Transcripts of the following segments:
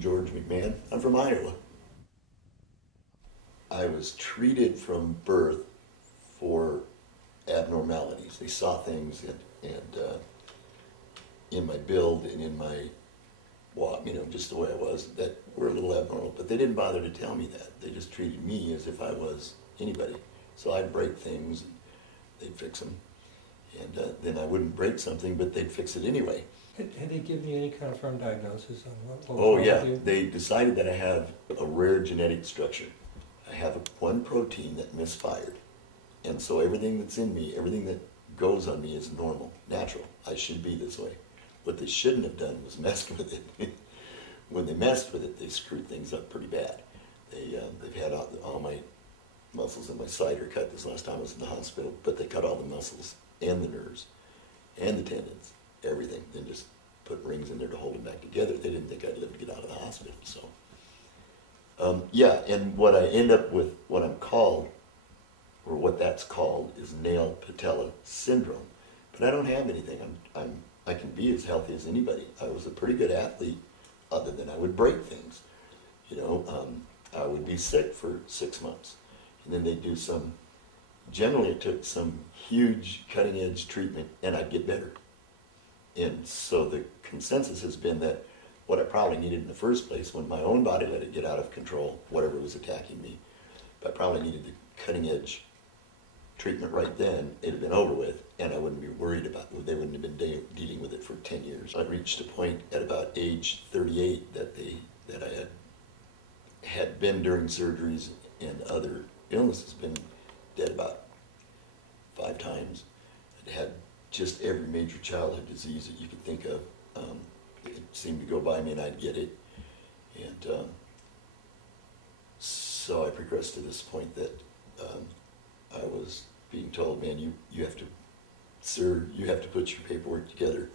Iowan George McMahon. I'm from Iowa. I was treated from birth for abnormalities. They saw things in my build and in my walk, just the way I was, that were a little abnormal. But they didn't bother to tell me that. They just treated me as if I was anybody. So I'd break things, they'd fix them. And then I wouldn't break something, but they'd fix it anyway. Had they given you any kind of firm diagnosis on what was Oh wrong yeah, with you? they decided that I have a rare genetic structure. I have one protein that misfired. And so everything that's in me, everything that goes on me is normal, natural. I should be this way. What they shouldn't have done was messed with it. When they messed with it, they screwed things up pretty bad. They've had all my muscles in my side are cut this last time I was in the hospital, but they cut all the muscles and the nerves and the tendons, everything, and just put rings in there to hold them back together. They didn't think I'd live to get out of the hospital. So, yeah, and what I end up with, what I'm called, or what that's called, is Nail Patella Syndrome. But I don't have anything. I can be as healthy as anybody. I was a pretty good athlete, other than I would break things. I would be sick for 6 months. And then they'd do generally it took some huge cutting edge treatment and I'd get better. And so the consensus has been that what I probably needed in the first place, when my own body let it get out of control, whatever was attacking me, I probably needed the cutting edge treatment right then. It had been over with and I wouldn't be worried about it. They wouldn't have been dealing with it for 10 years. I reached a point at about age 38 that I had been during surgeries and other illnesses, been dead about 5 times. I'd had just every major childhood disease that you could think of. It seemed to go by me and I'd get it. And so I progressed to this point that I was being told, man, you have to, sir, you have to put your paperwork together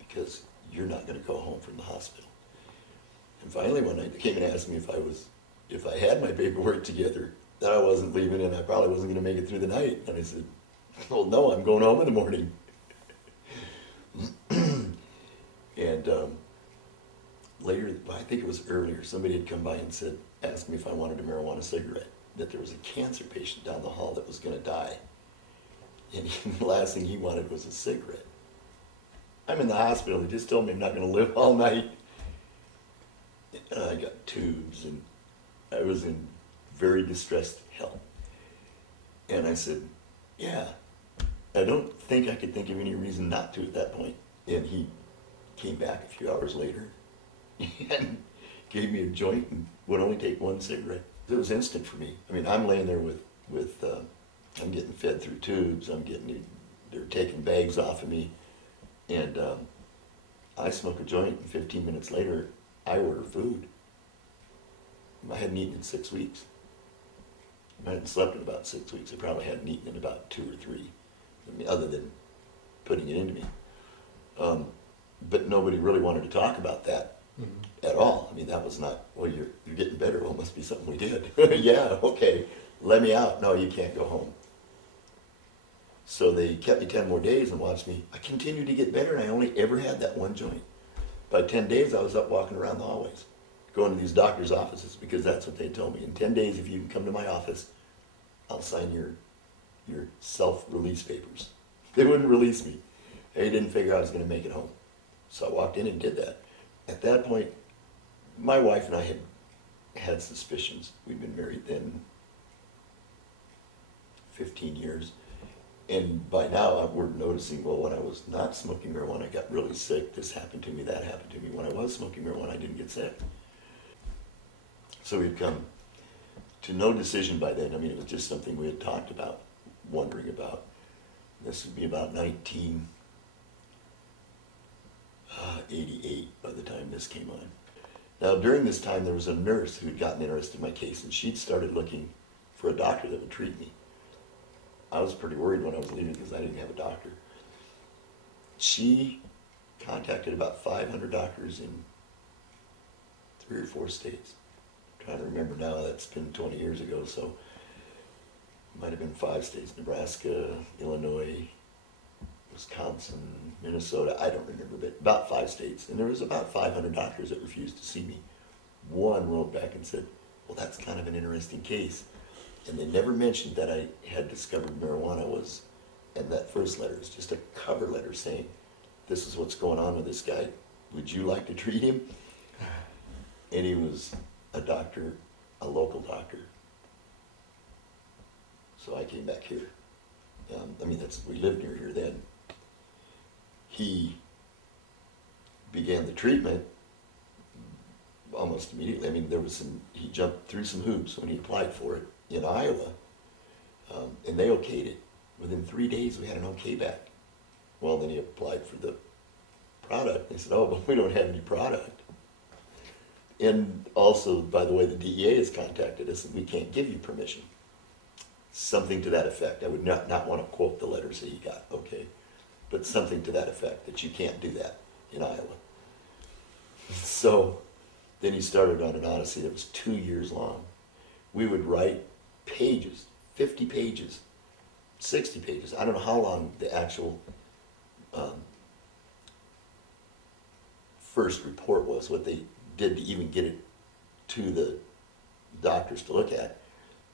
because you're not going to go home from the hospital. And finally one night they came and asked me if I had my paperwork together, that I wasn't leaving and I probably wasn't going to make it through the night. And I said, well, no, I'm going home in the morning. And later, I think it was earlier, somebody had come by and asked me if I wanted a marijuana cigarette, that there was a cancer patient down the hall that was going to die. And the last thing he wanted was a cigarette. I'm in the hospital. He just told me I'm not going to live all night. And I got tubes and I was in very distressed health. And I said, yeah, I don't think I could think of any reason not to at that point. And he came back a few hours later and gave me a joint and would only take 1 cigarette. It was instant for me. I mean, I'm laying there with I'm getting fed through tubes, they're taking bags off of me, and I smoke a joint and 15 minutes later, I order food. I hadn't eaten in 6 weeks. I hadn't slept in about 6 weeks. I probably hadn't eaten in about 2 or 3, other than putting it into me. But nobody really wanted to talk about that at all. I mean, that was not, well, you're getting better. Well, it must be something we did. Yeah, okay, let me out. No, you can't go home. So they kept me 10 more days and watched me. I continued to get better, and I only ever had that 1 joint. By 10 days, I was up walking around the hallways, going to these doctors' offices, because that's what they told me. In 10 days, if you can come to my office, I'll sign your self-release papers. They wouldn't release me. They didn't figure I was going to make it home. So I walked in and did that. At that point, my wife and I had suspicions. We'd been married then 15 years. And by now, we're noticing, well, when I was not smoking marijuana, I got really sick. This happened to me, that happened to me. When I was smoking marijuana, I didn't get sick. So we'd come to no decision by then. I mean, it was just something we had talked about, wondering about. This would be about 1988 by the time this came on. Now, during this time, there was a nurse who had gotten interested in my case, and she'd started looking for a doctor that would treat me. I was pretty worried when I was leaving because I didn't have a doctor. She contacted about 500 doctors in 3 or 4 states. I'm trying to remember now, that's been 20 years ago, so it might have been 5 states: Nebraska, Illinois, Wisconsin, Minnesota, I don't remember, but about 5 states. And there was about 500 doctors that refused to see me. one wrote back and said, well, that's kind of an interesting case. And they never mentioned that I had discovered marijuana was, and that first letter is just a cover letter saying, this is what's going on with this guy. Would you like to treat him? And he was a doctor, a local doctor. So I came back here. We lived near here then. He began the treatment almost immediately. He jumped through some hoops when he applied for it in Iowa, and they okayed it. Within 3 days, we had an okay back. Well, then he applied for the product. They said, oh, but we don't have any product. And also, by the way, the DEA has contacted us and we can't give you permission. Something to that effect. I would not want to quote the letters that he got, okay? But something to that effect, that you can't do that in Iowa. So then he started on an odyssey that was 2 years long. We would write pages, 50 pages, 60 pages. I don't know how long the actual first report was, what they did to even get it to the doctors to look at.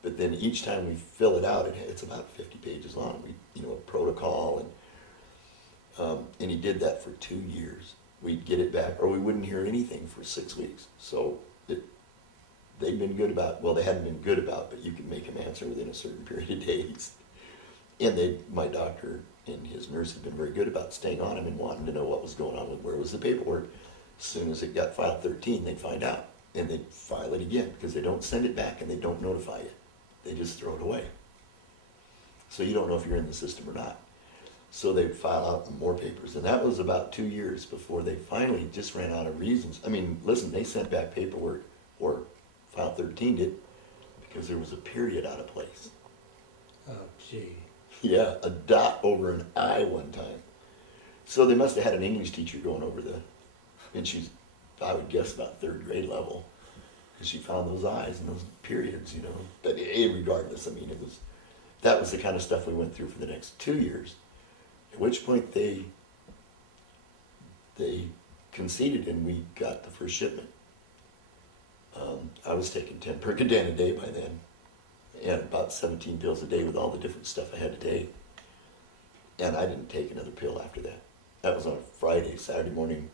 But then each time we fill it out, it's about 50 pages long. A protocol, and he did that for 2 years. We'd get it back, or we wouldn't hear anything for 6 weeks. So they'd been good about, well, they hadn't been good about, but you could make them answer within a certain period of days. And my doctor and his nurse had been very good about staying on him and wanting to know what was going on with where was the paperwork. As soon as it got filed 13, they'd find out. And they'd file it again, because they don't send it back and they don't notify you. They just throw it away. So you don't know if you're in the system or not. So they'd file out more papers. And that was about 2 years before they finally just ran out of reasons. Listen, they sent back paperwork, or file 13 did, because there was a period out of place. Oh, gee. Yeah, a dot over an I one time. So they must have had an English teacher going over and she's, I would guess, about 3rd grade level. And she found those I's and those periods, But regardless, that was the kind of stuff we went through for the next 2 years. At which point they conceded and we got the first shipment. I was taking 10 Percodan a day by then, and about 17 pills a day with all the different stuff I had to take. And I didn't take another pill after that. That was on a Friday. Saturday morning,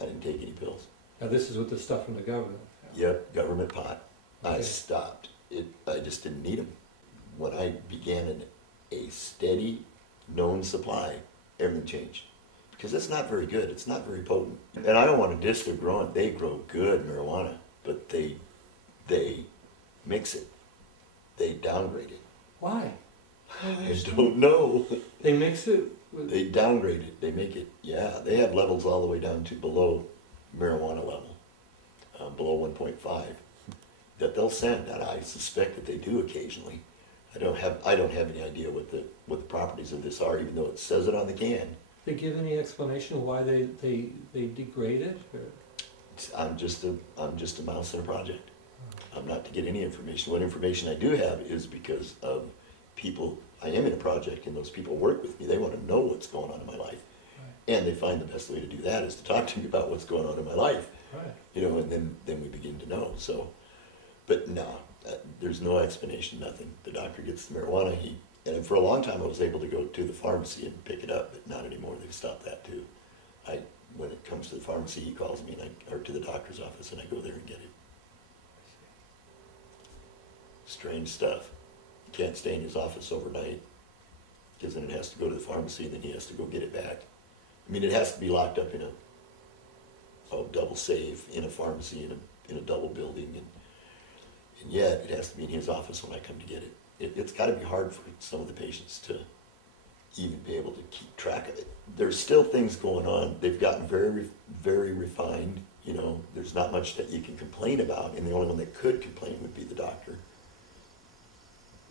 I didn't take any pills. Now this is with the stuff from the government. Yep, government pot. Okay. I stopped. I just didn't need them. When I began a steady, known supply, everything changed. Because it's not very good. It's not very potent. And I don't want to diss their growing. They grow good marijuana, but they mix it. They downgrade it. Why? I don't know. They mix it with... They downgrade it. They make it, yeah. They have levels all the way down to below marijuana level, below 1.5, that they'll send. And I suspect that they do occasionally. I don't have any idea what the properties of this are, even though it says it on the can. They give any explanation why they degrade it? Or? I'm just a mouse in a project. I'm not to get any information. What information I do have is because of people. I am in a project, and those people work with me. They want to know what's going on in my life, right. And they find the best way to do that is to talk to me about what's going on in my life. Right. And then we begin to know. So, but no, there's no explanation, nothing. The doctor gets the marijuana. And for a long time I was able to go to the pharmacy and pick it up, but not anymore. They've stopped that too. When it comes to the pharmacy, he calls me, or to the doctor's office, and I go there and get it. Strange stuff. You can't stay in his office overnight, because then it has to go to the pharmacy, and then he has to go get it back. It has to be locked up in a double safe in a pharmacy in a double building, and yet it has to be in his office when I come to get it. It's got to be hard for some of the patients to even be able to keep track of it. There's still things going on. They've gotten very, very refined. There's not much that you can complain about, and the only one that could complain would be the doctor.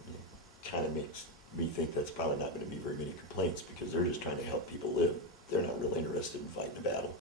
It kind of makes me think that's probably not going to be very many complaints, because they're just trying to help people live. They're not really interested in fighting a battle.